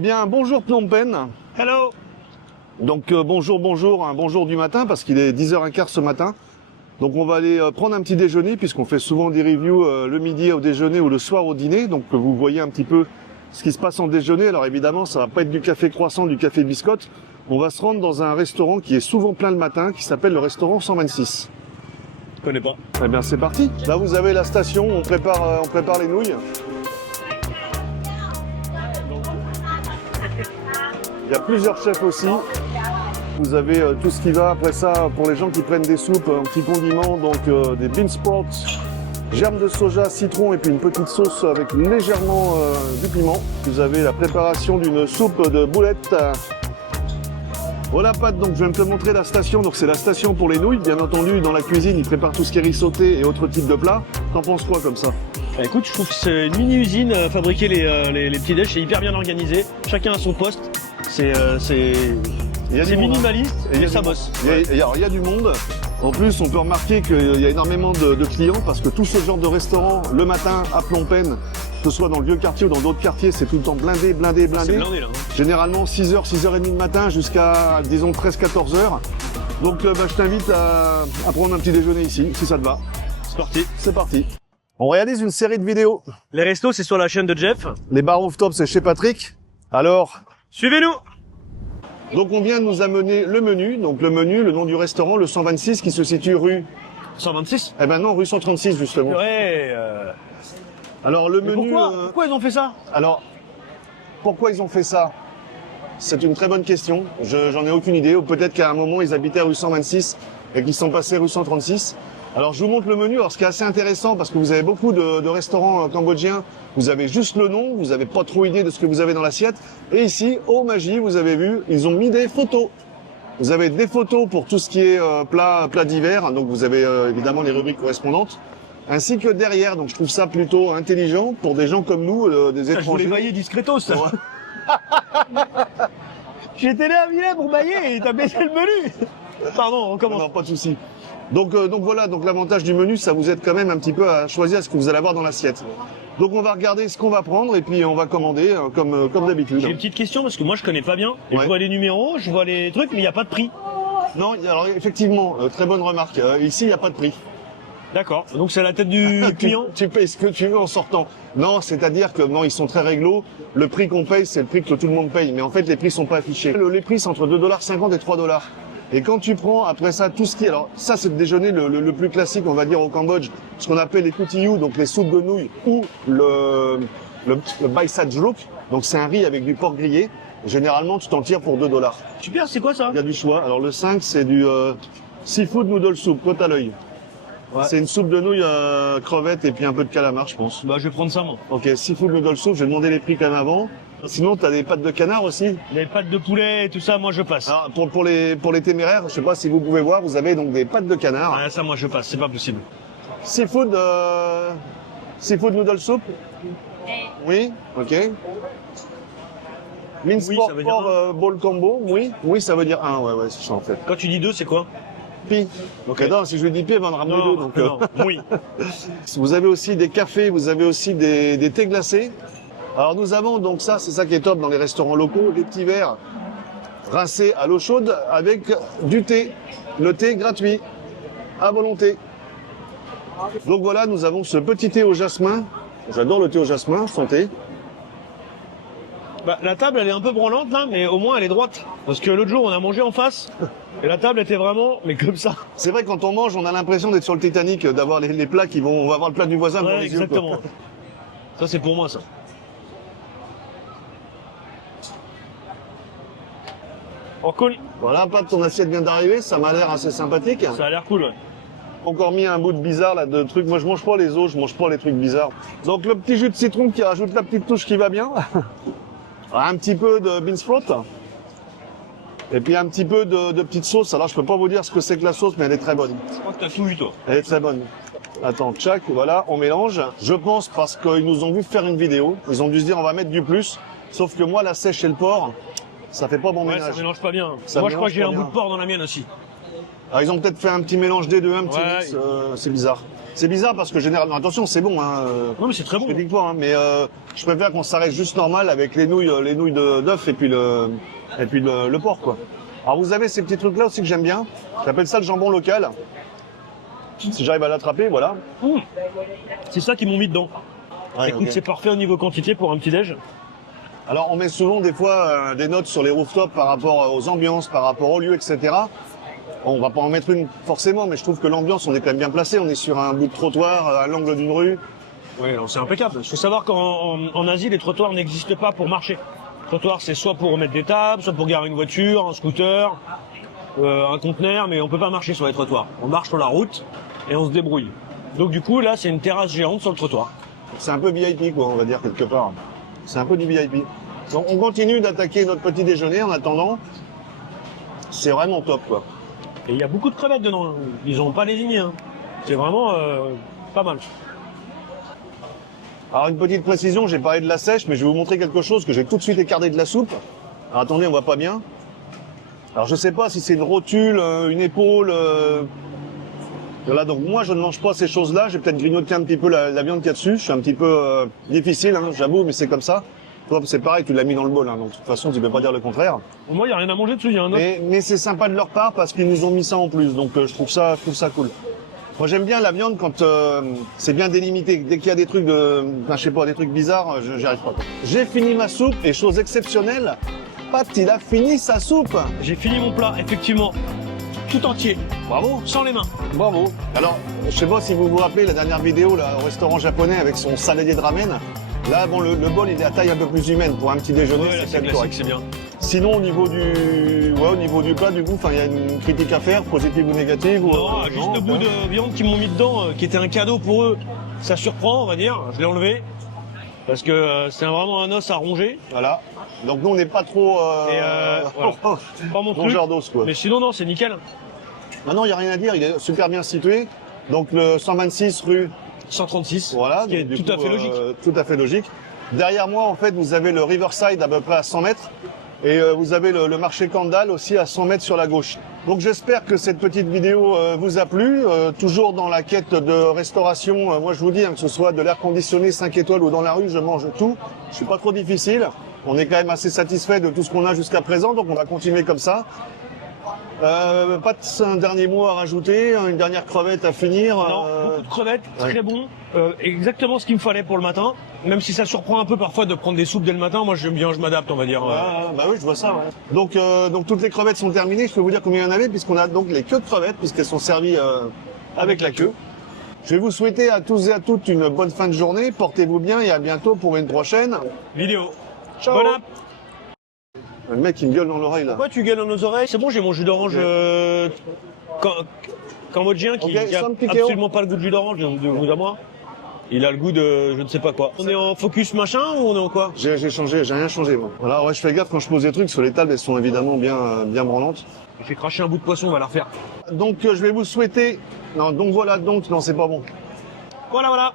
bien, bonjour Phnom Penh. Hello. Donc bonjour, un bonjour du matin parce qu'il est 10h15 ce matin. Donc on va aller prendre un petit déjeuner puisqu'on fait souvent des reviews le midi au déjeuner ou le soir au dîner. Donc vous voyez un petit peu ce qui se passe en déjeuner. Alors évidemment, ça va pas être du café croissant, du café biscotte. On va se rendre dans un restaurant qui est souvent plein le matin, qui s'appelle le restaurant 126. Je connais pas. Eh bien c'est parti. Là vous avez la station, on prépare les nouilles. Il y a plusieurs chefs aussi. Vous avez tout ce qui va après ça pour les gens qui prennent des soupes, un petit condiment, donc des bean sprouts, germes de soja, citron et puis une petite sauce avec légèrement du piment. Vous avez la préparation d'une soupe de boulettes. Voilà Pat, donc je vais te montrer la station. Donc c'est la station pour les nouilles. Bien entendu, dans la cuisine, ils préparent tout ce qui est riz sauté et autres types de plats. T'en penses quoi comme ça? Bah, écoute, je trouve que c'est une mini-usine, fabriquer les petits déj, c'est hyper bien organisé. Chacun a son poste. C'est minimaliste et ça bosse. Il y a du monde. En plus, on peut remarquer qu'il y a énormément de clients parce que tout ce genre de restaurant, le matin à Phnom Penh, que ce soit dans le vieux quartier ou dans d'autres quartiers, c'est tout le temps blindé. C'est blindé là. Hein. Généralement 6h, 6h30 du matin jusqu'à, disons, 13-14h. Donc je t'invite à prendre un petit déjeuner ici, si ça te va. C'est parti. C'est parti. On réalise une série de vidéos. Les restos, c'est sur la chaîne de Jeff. Les bars rooftop, c'est chez Patrick. Alors, suivez-nous. donc on vient de nous amener le menu. Donc le menu, le nom du restaurant, le 126 qui se situe rue... 126. Eh ben non, rue 136 justement. Ouais. Alors le Mais menu... pourquoi ils ont fait ça? Alors, pourquoi ils ont fait ça? C'est une très bonne question. J'en ai aucune idée. Ou peut-être qu'à un moment, ils habitaient rue 126 et qu'ils sont passés rue 136. Alors, je vous montre le menu. Alors, ce qui est assez intéressant, parce que vous avez beaucoup de restaurants cambodgiens, vous avez juste le nom, vous n'avez pas trop idée de ce que vous avez dans l'assiette. Et ici, au Magie, vous avez vu, ils ont mis des photos. Vous avez des photos pour tout ce qui est plat d'hiver. Donc, vous avez évidemment les rubriques correspondantes. Ainsi que derrière, donc je trouve ça plutôt intelligent pour des gens comme nous, des étrangers. Je voulais bailler discretos, ça. Ouais. J'étais là à Milan pour bailler et t'as baissé le menu. Pardon, on recommence. Non, pas de souci. Donc voilà, donc l'avantage du menu, ça vous aide quand même un petit peu à choisir ce que vous allez avoir dans l'assiette. Donc on va regarder ce qu'on va prendre et puis on va commander comme d'habitude. J'ai une petite question parce que moi je connais pas bien. Et ouais. Je vois les numéros, je vois les trucs, mais il n'y a pas de prix. Non, alors effectivement, très bonne remarque. Ici, il n'y a pas de prix. D'accord, donc c'est à la tête du client. Tu payes ce que tu veux en sortant. Non, c'est-à-dire que non, ils sont très réglo. Le prix qu'on paye, c'est le prix que tout le monde paye. Mais en fait, les prix sont pas affichés. Les prix, c'est entre 2,50 $ et 3 $. Et quand tu prends après ça tout ce qui... Alors ça, c'est le déjeuner le plus classique, on va dire, au Cambodge. Ce qu'on appelle les kutiyu, donc les soupes de nouilles, ou le bai sajruk. Donc c'est un riz avec du porc grillé. Généralement, tu t'en tires pour 2 $. Super, c'est quoi ça? Il y a du choix. Alors le 5, c'est du seafood noodle soup, côte à l'œil. Ouais. C'est une soupe de nouilles, crevettes et puis un peu de calamar, je pense. Bah, je vais prendre ça, moi. Ok, seafood noodle soup, je vais demander les prix quand même avant. Sinon, t'as des pâtes de canard aussi? Les pâtes de poulet et tout ça, moi je passe. Alors, pour les téméraires, je sais pas si vous pouvez voir, vous avez donc des pâtes de canard. Ah, ça, moi je passe, c'est pas possible. Seafood noodle soup? Oui, ok. Mince pork bowl combo? Oui, ça veut dire un, ouais, c'est ça en fait. Quand tu dis deux, c'est quoi? Pi. Okay. Non, si je lui dis pi, elle va en ramener deux. Donc, non. Oui. Vous avez aussi des cafés, vous avez aussi des thés glacés. Alors nous avons donc ça, c'est ça qui est top dans les restaurants locaux, les petits verres rincés à l'eau chaude avec du thé. Le thé gratuit, à volonté. Donc voilà, nous avons ce petit thé au jasmin. J'adore le thé au jasmin, santé. Bah, la table, elle est un peu branlante là, mais au moins elle est droite. Parce que l'autre jour, on a mangé en face, et la table était vraiment, mais comme ça. C'est vrai, quand on mange, on a l'impression d'être sur le Titanic, d'avoir les plats qui vont... On va avoir le plat du voisin dans les exactement. yeux. Quoi. Ça, c'est pour moi, ça. Oh, cool. Voilà, Pat, ton assiette vient d'arriver, ça m'a l'air assez sympathique. Ça a l'air cool, ouais. Encore mis un bout de bizarre là, de trucs. Moi, je mange pas les os, je mange pas les trucs bizarres. Donc le petit jus de citron qui rajoute la petite touche qui va bien. Un petit peu de bean sprout. Et puis un petit peu de petite sauce. Alors je peux pas vous dire ce que c'est que la sauce, mais elle est très bonne. Je crois que t'as tout eu, toi. Elle est très bonne. Attends, tchac, voilà, on mélange. Je pense parce qu'ils nous ont vu faire une vidéo. Ils ont dû se dire on va mettre du plus. Sauf que moi, la sèche et le porc, ça fait pas bon ménage. Ça mélange pas bien. Ça moi, je crois que j'ai un bien. bout de porc dans la mienne aussi. Alors, ils ont peut-être fait un petit mélange des deux, un petit Ouais. mix, c'est bizarre. C'est bizarre parce que généralement, attention, c'est bon, hein. Non, mais c'est très bon. Je critique pas, hein, mais je préfère qu'on s'arrête juste normal avec les nouilles d'œuf et puis le porc, quoi. Alors vous avez ces petits trucs là aussi que j'aime bien. J'appelle ça le jambon local. Si j'arrive à l'attraper, voilà. C'est ça qu'ils m'ont mis dedans. Ouais, Écoute, ok. c'est parfait au niveau quantité pour un petit déj. Alors on met souvent des fois des notes sur les rooftops par rapport aux ambiances, par rapport aux lieux, etc. Bon, on va pas en mettre une forcément, mais je trouve que l'ambiance, on est quand même bien placé. On est sur un bout de trottoir, à l'angle d'une rue. Ouais, c'est impeccable. Il faut savoir qu'en Asie, les trottoirs n'existent pas pour marcher. Trottoir, c'est soit pour mettre des tables, soit pour garer une voiture, un scooter, un conteneur, mais on peut pas marcher sur les trottoirs. On marche sur la route et on se débrouille. Donc du coup, là, c'est une terrasse géante sur le trottoir. C'est un peu VIP, quoi, on va dire quelque part. C'est un peu du VIP. Donc on continue d'attaquer notre petit déjeuner en attendant. C'est vraiment top, quoi. Et il y a beaucoup de crevettes dedans. Ils ont pas lésiné. Hein. C'est vraiment pas mal. Alors une petite précision, j'ai parlé de la sèche, mais je vais vous montrer quelque chose que j'ai tout de suite écarté de la soupe. Alors attendez, on voit pas bien. Alors je sais pas si c'est une rotule, une épaule. Voilà, donc moi je ne mange pas ces choses-là. J'ai peut-être grignoté un petit peu la viande qu'il y a dessus. Je suis un petit peu difficile, hein, j'avoue, mais c'est comme ça. Toi, c'est pareil, tu l'as mis dans le bol, hein, donc de toute façon tu peux pas dire le contraire. Moi, il y a rien à manger dessus. Il y a un autre. Mais c'est sympa de leur part parce qu'ils nous ont mis ça en plus, donc je trouve ça cool. Moi j'aime bien la viande quand c'est bien délimité. Dès qu'il y a des trucs je sais pas, des trucs bizarres, j'y arrive pas. J'ai fini ma soupe et chose exceptionnelle, Pat, il a fini sa soupe. J'ai fini mon plat, effectivement, tout entier. Bravo. Sans les mains. Bravo. Alors, je sais pas si vous vous rappelez la dernière vidéo là, au restaurant japonais avec son saladier de ramen. Là, bon, le bol il est à taille un peu plus humaine pour un petit déjeuner, Ouais, là, c'est c'est quand même correct. classique, c'est bien. Sinon, au niveau du plat, du coup, il y a une critique à faire, positive ou négative ou Non, juste le bout de viande qu'ils m'ont mis dedans, qui était un cadeau pour eux, ça surprend, on va dire. Je l'ai enlevé parce que c'est vraiment un os à ronger. Voilà. Donc nous, on n'est pas trop Voilà. Pas mon truc. rongeur d'os, quoi. Mais sinon, non, c'est nickel. Non, il n'y a rien à dire, il est super bien situé. Donc le 126 rue, 136. voilà. Ce qui est donc, du tout à coup, fait logique. Tout à fait logique. Derrière moi, en fait, vous avez le Riverside à peu près à 100 mètres. Et vous avez le marché Kandal aussi à 100 mètres sur la gauche. Donc j'espère que cette petite vidéo vous a plu. Toujours dans la quête de restauration, moi je vous dis, hein, que ce soit de l'air conditionné 5 étoiles ou dans la rue, je mange tout. Je suis pas trop difficile. On est quand même assez satisfait de tout ce qu'on a jusqu'à présent, donc on va continuer comme ça. Pas un dernier mot à rajouter, une dernière crevette à finir. Non, beaucoup de crevettes, ouais. très bon. Exactement ce qu'il me fallait pour le matin. Même si ça surprend un peu parfois de prendre des soupes dès le matin, moi j'aime bien, je m'adapte, on va dire. Bah oui, je vois ça. Ouais. Donc toutes les crevettes sont terminées. Je peux vous dire combien il y en avait, puisqu'on a donc les queues de crevettes, puisqu'elles sont servies avec la queue. Je vais vous souhaiter à tous et à toutes une bonne fin de journée. Portez-vous bien et à bientôt pour une prochaine Vidéo. Ciao. Bon app. Le mec il me gueule dans l'oreille là. Pourquoi tu gueules dans nos oreilles? C'est bon, j'ai mon jus d'orange cambodgien qui Ok, a sans piquer. absolument pas le goût de jus d'orange, de goût à moi. Il a le goût de je ne sais pas quoi. On est en focus machin ou on est en quoi? J'ai changé, j'ai rien changé moi. Voilà, ouais, je fais gaffe quand je pose des trucs sur les tables, elles sont évidemment bien branlantes. J'ai craché un bout de poisson, on va la refaire. Donc je vais vous souhaiter. Non, donc voilà, donc non, c'est pas bon. Voilà.